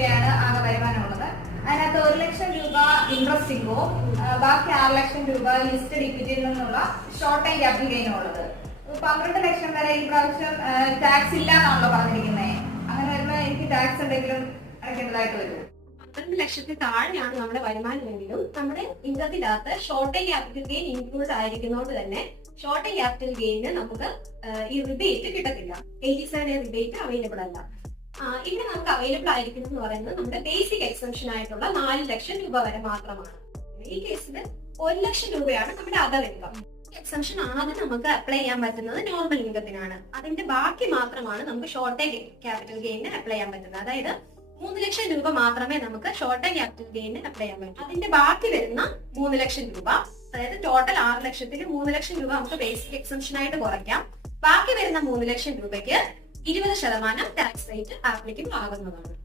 രൂപയാണ് ആകെ വരുമാനമുള്ളത്. അതിനകത്ത് 1 ലക്ഷം രൂപ ഇൻട്രസ്റ്റ് ഇൻകവും ബാക്കി 6 ലക്ഷം രൂപ ലിസ്റ്റഡ് ഇക്വിറ്റിയിൽ നിന്നുള്ള ഷോർട്ട് ടൈം ക്യാപിറ്റൽ ഗെയിനും ഉള്ളത്. 12 ലക്ഷം വരെ ഈ പ്രാവശ്യം ടാക്സ് ഇല്ല എന്നാണല്ലോ പറഞ്ഞിരിക്കുന്നത്. അങ്ങനെ വരുമ്പോൾ എനിക്ക് ടാക്സ് എന്തെങ്കിലും അടയ്ക്കേണ്ടതായിട്ട് വരും. 12 ലക്ഷത്തിൽ താഴെയാണ് നമ്മുടെ വരുമാനമെങ്കിലും നമ്മുടെ ഇൻകത്തിനകത്ത് short time capital gain include ആയിരിക്കുന്നതുകൊണ്ട് തന്നെ ഷോർട്ട് ടൈം ക്യാപിറ്റൽ ഗെയിന് നമുക്ക് ഈ റിബേറ്റ് കിട്ടത്തില്ല. 87 റിബേറ്റ് അവൈലബിൾ അല്ല. ഇവിടെ നമുക്ക് അവൈലബിൾ ആയിരിക്കുന്നത് എന്ന് പറയുന്നത് നമ്മുടെ ബേസിക് എക്സംഷൻ ആയിട്ടുള്ള 4 ലക്ഷം രൂപ വരെ മാത്രമാണ്. ഈ കേസിൽ 1 ലക്ഷം രൂപയാണ് നമ്മുടെ അതർ ഇൻകം. എക്സംഷൻ ആദ്യം നമുക്ക് അപ്ലൈ ചെയ്യാൻ പറ്റുന്നത് നോർമൽ ഇൻകത്തിനാണ്. അതിന്റെ ബാക്കി മാത്രമാണ് നമുക്ക് short time capital gain apply ചെയ്യാൻ പറ്റുന്നത്. അതായത് 3 ലക്ഷം രൂപ മാത്രമേ നമുക്ക് short time capital gain apply ചെയ്യാൻ പറ്റൂ. അതിന്റെ ബാക്കി വരുന്ന 3 ലക്ഷം രൂപ, അതായത് ടോട്ടൽ 6 ലക്ഷത്തിൽ 3 ലക്ഷം രൂപ നമുക്ക് ബേസിക് എക്സംഷൻ ആയിട്ട് കുറയ്ക്കാം. ബാക്കി വരുന്ന 3 ലക്ഷം രൂപയ്ക്ക് 20% ടാക്സ് റേറ്റ് ആപ്ലിക്കബിൾ ആകുന്നതാണ്.